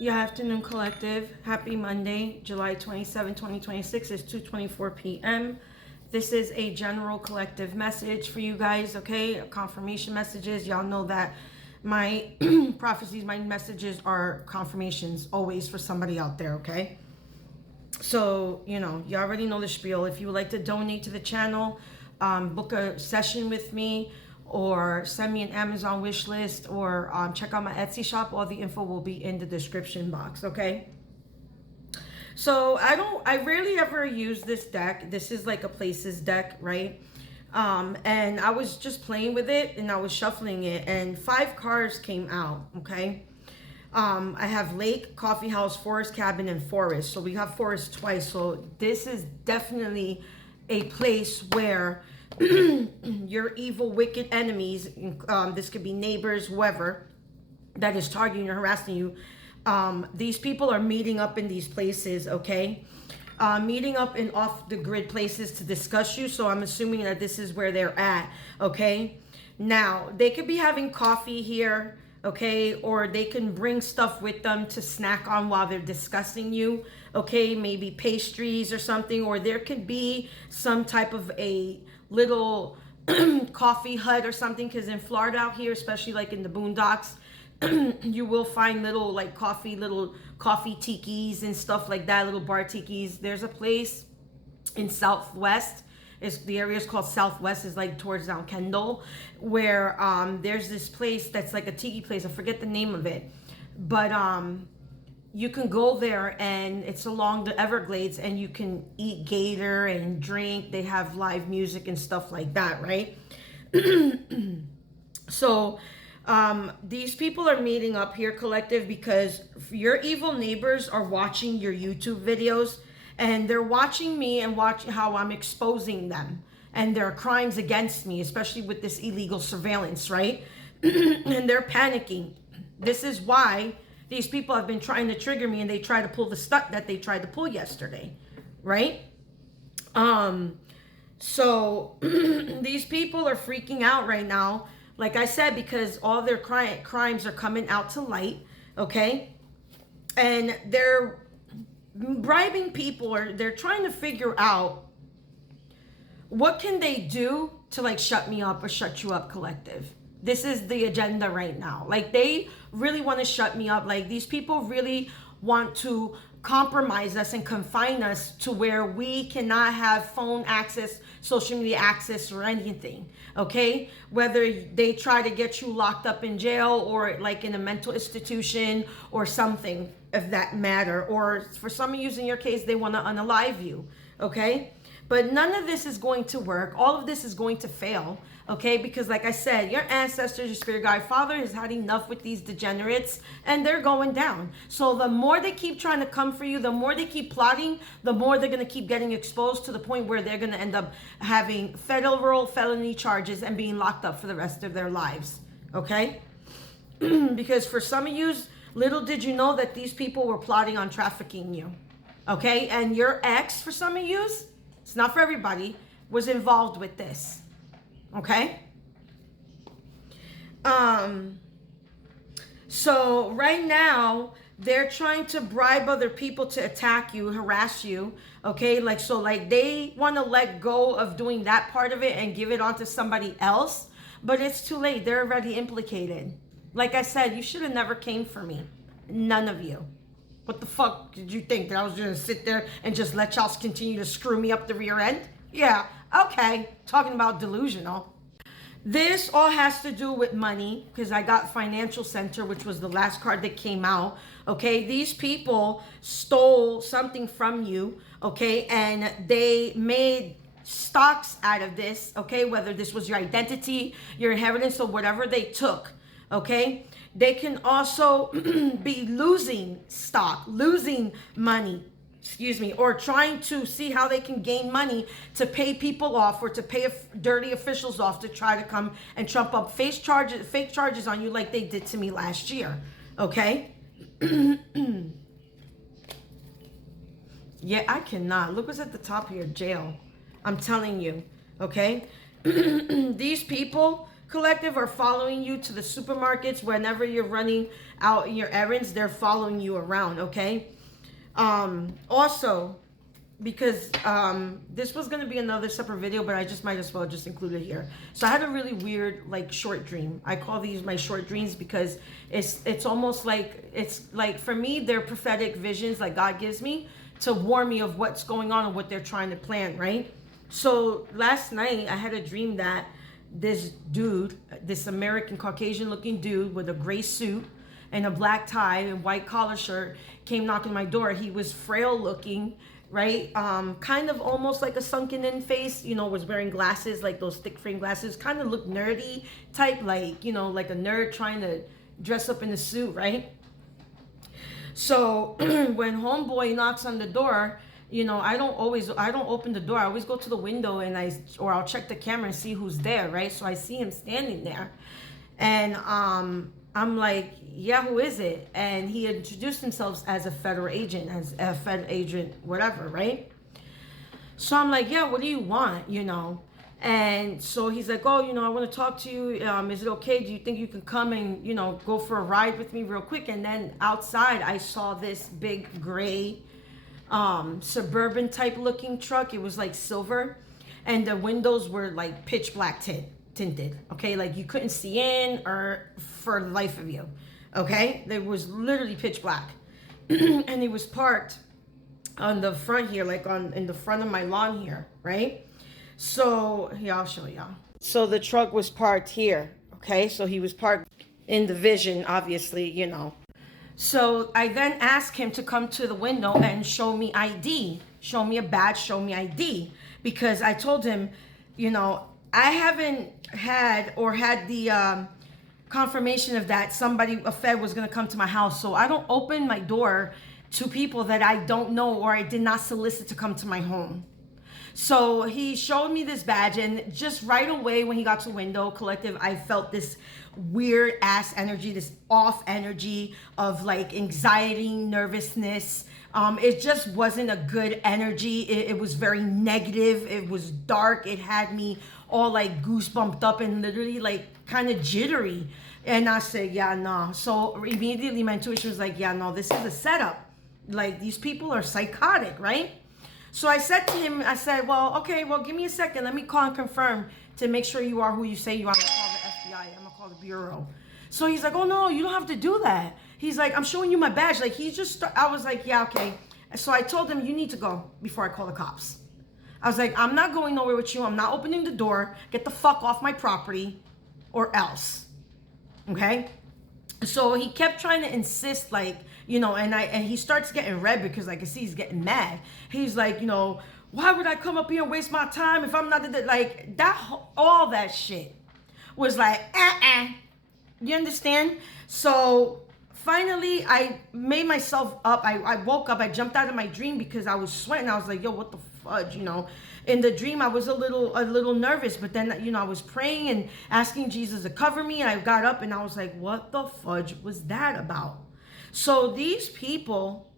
Your afternoon collective. Happy Monday, July 27, 2026. It's 2:24 p.m. This is a general collective message for you guys, okay? Confirmation messages. Y'all know that my prophecies, my messages are confirmations always for somebody out there, okay? So, you already know the spiel. If you would like to donate to the channel, book a session with me, or send me an Amazon wish list, or check out my Etsy shop. All the info will be in the description box, okay? So I rarely ever use this deck. This is like a places deck, right? And I was just playing with it and I was shuffling it and 5 cards came out, okay? I have lake, coffee house, forest, cabin, and forest. So we have forest twice. So this is definitely a place where your evil, wicked enemies, this could be neighbors, whoever that is targeting or harassing you, these people are meeting up in these places, okay? Meeting up in off the grid places to discuss you. So I'm assuming that this is where they're at, okay? Now, they could be having coffee here, okay? Or they can bring stuff with them to snack on while they're discussing you, okay? Maybe pastries or something, or there could be some type of a little coffee hut or something, because in Florida out here, especially like in the boondocks, you will find little coffee tikis and stuff like that, little bar tikis. There's a place in Southwest, the area is called Southwest, is like towards down Kendall, where there's this place that's like a tiki place. I forget the name of it, but you can go there and it's along the Everglades and you can eat gator and drink. They have live music and stuff like that, right? So these people are meeting up here, collective, because your evil neighbors are watching your YouTube videos and they're watching me and watching how I'm exposing them and their crimes against me, especially with this illegal surveillance, right? And they're panicking. This is why these people have been trying to trigger me, and they try to pull the stuff that they tried to pull yesterday, right? So these people are freaking out right now, like I said, because all their crimes are coming out to light, okay? And they're bribing people, or they're trying to figure out what can they do to shut me up or shut you up, collective. This is the agenda right now. They really want to shut me up. These people really want to compromise us and confine us to where we cannot have phone access, social media access, or anything, okay? Whether they try to get you locked up in jail or in a mental institution or something of that matter, or for some of you in your case, they want to unalive you, okay? But none of this is going to work. All of this is going to fail, okay? Because like I said, your ancestors, your spirit guide father has had enough with these degenerates, and they're going down. So the more they keep trying to come for you, the more they keep plotting, the more they're going to keep getting exposed to the point where they're going to end up having federal felony charges and being locked up for the rest of their lives, okay? Because for some of you, little did you know that these people were plotting on trafficking you, okay? And your ex, for some of you, it's not for everybody, was involved with this, okay? So right now, they're trying to bribe other people to attack you, harass you, okay? They want to let go of doing that part of it and give it on to somebody else, but it's too late. They're already implicated. Like I said, you should have never came for me. None of you. What the fuck did you think? That I was going to sit there and just let y'all continue to screw me up the rear end? Yeah, okay. Talking about delusional. This all has to do with money, because I got Financial Center, which was the last card that came out, okay? These people stole something from you, okay? And they made stocks out of this, okay? Whether this was your identity, your inheritance, or whatever they took, okay? They can also be losing stock, losing money, or trying to see how they can gain money to pay people off, or to pay dirty officials off to try to come and trump up fake charges on you like they did to me last year, okay? Yeah, I cannot. Look what's at the top here, jail. I'm telling you, okay? These people Collective are following you to the supermarkets whenever you're running out your errands. They're following you around, okay? Also, because this was going to be another separate video, but I just might as well just include it here. So I had a really weird, like, short dream. I call these my short dreams because it's almost like, it's like, for me, they're prophetic visions like God gives me to warn me of what's going on and what they're trying to plan, right? So last night I had a dream that this dude, this American Caucasian looking dude with a gray suit and a black tie and white collar shirt came knocking on my door. He was frail looking, right? Kind of almost like a sunken in face, you know, was wearing glasses, like those thick frame glasses, kind of looked nerdy type, like, you know, like a nerd trying to dress up in a suit, right? So when homeboy knocks on the door, you know, I don't open the door. I always go to the window and I'll check the camera and see who's there, right? So I see him standing there and I'm like, yeah, who is it? And he introduced himself as a federal agent, whatever, right? So I'm like, yeah, what do you want, you know? And so he's like, oh, you know, I want to talk to you. Is it okay? Do you think you can come and, you know, go for a ride with me real quick? And then outside, I saw this big gray suburban type looking truck. It was like silver. And the windows were like pitch black tinted. Okay, like you couldn't see in or for the life of you. Okay, it was literally pitch black. And it was parked on the front here, like in the front of my lawn here, right? So here, I'll show y'all. So the truck was parked here, okay? So he was parked in the vision, obviously, you know. So I then asked him to come to the window and show me ID, show me a badge, show me ID, because I told him, you know, I haven't had the confirmation of that a Fed was gonna come to my house. So I don't open my door to people that I don't know or I did not solicit to come to my home. So he showed me this badge, and just right away when he got to the window, collective, I felt this weird ass energy, this off energy of like anxiety, nervousness. It just wasn't a good energy. It was very negative. It was dark. It had me all like goosebumped up and literally like kind of jittery. And I said, yeah, no. So immediately my intuition was like, yeah, no, this is a setup. Like these people are psychotic, right? So I said to him, I said, well, okay, well, give me a second. Let me call and confirm to make sure you are who you say you are. I'm going to call the FBI. I'm going to call the Bureau. So he's like, oh, no, you don't have to do that. He's like, I'm showing you my badge. Like, I was like, yeah, okay. So I told him, you need to go before I call the cops. I was like, I'm not going nowhere with you. I'm not opening the door. Get the fuck off my property or else. Okay? So he kept trying to insist, like, you know, and he starts getting red because I can see he's getting mad. He's like, you know, why would I come up here and waste my time if I'm not like that? All that shit was like, You understand? So finally, I made myself up. I woke up. I jumped out of my dream because I was sweating. I was like, yo, what the fudge, you know? In the dream, I was a little nervous, but then, you know, I was praying and asking Jesus to cover me. And I got up and I was like, what the fudge was that about? So these people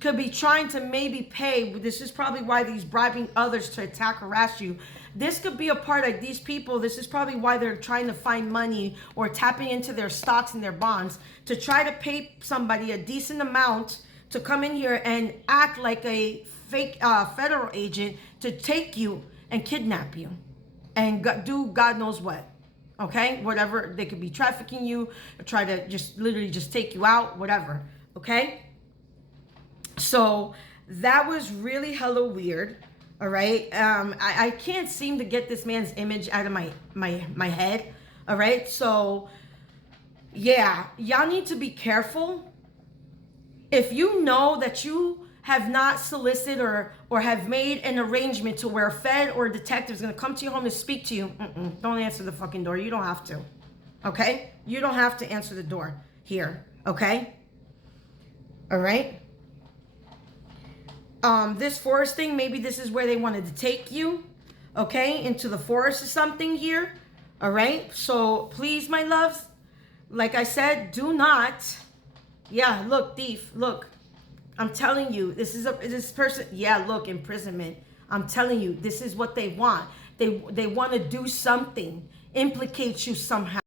could be trying to maybe pay. This is probably why these bribing others to attack, harass you. This could be a part of these people. This is probably why they're trying to find money or tapping into their stocks and their bonds to try to pay somebody a decent amount to come in here and act like a fake federal agent to take you and kidnap you and do God knows what. Okay, whatever. They could be trafficking you or try to just literally just take you out, whatever. Okay, so that was really hella weird. All right, I can't seem to get this man's image out of my head. All right, so yeah, y'all need to be careful. If you know that you have not solicited or have made an arrangement to where a Fed or a detective is going to come to your home and speak to you, don't answer the fucking door. You don't have to. Okay? You don't have to answer the door here. Okay? All right? This forest thing, maybe this is where they wanted to take you. Okay? Into the forest or something here. All right? So please, my loves, like I said, do not. Yeah, look, thief, look. I'm telling you, this person, yeah, look, imprisonment. I'm telling you, this is what they want. They want to do something implicates you somehow.